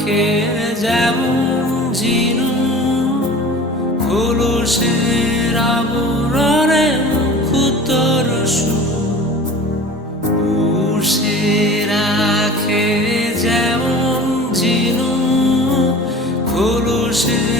দেখে যেমন জিনু খোলসের আবরণে মুখুতর সে। রাখে যেমন জিনু খোলসের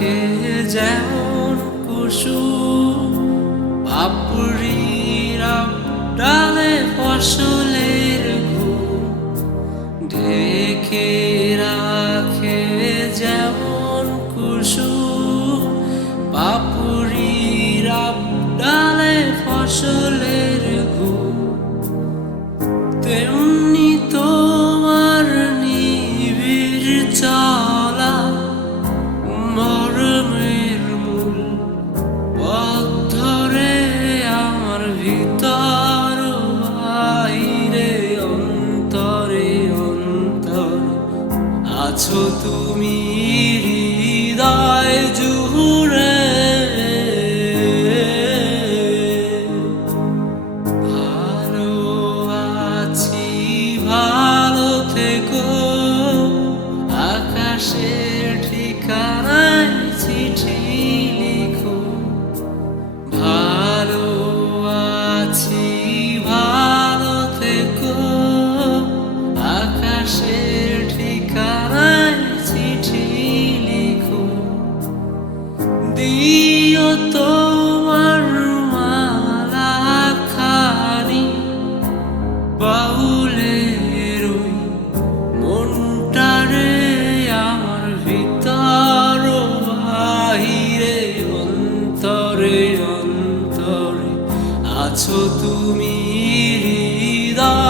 চোখে যেমন কুসুম, পাপড়িরা ডালে ফসলের ঘুম ঢেকে রাখে যেমন কুসু পাপড়িরা ডালে ফসলের ঘুম তেমনি তোমার নিবির চা tu আছো তুমি হৃদয়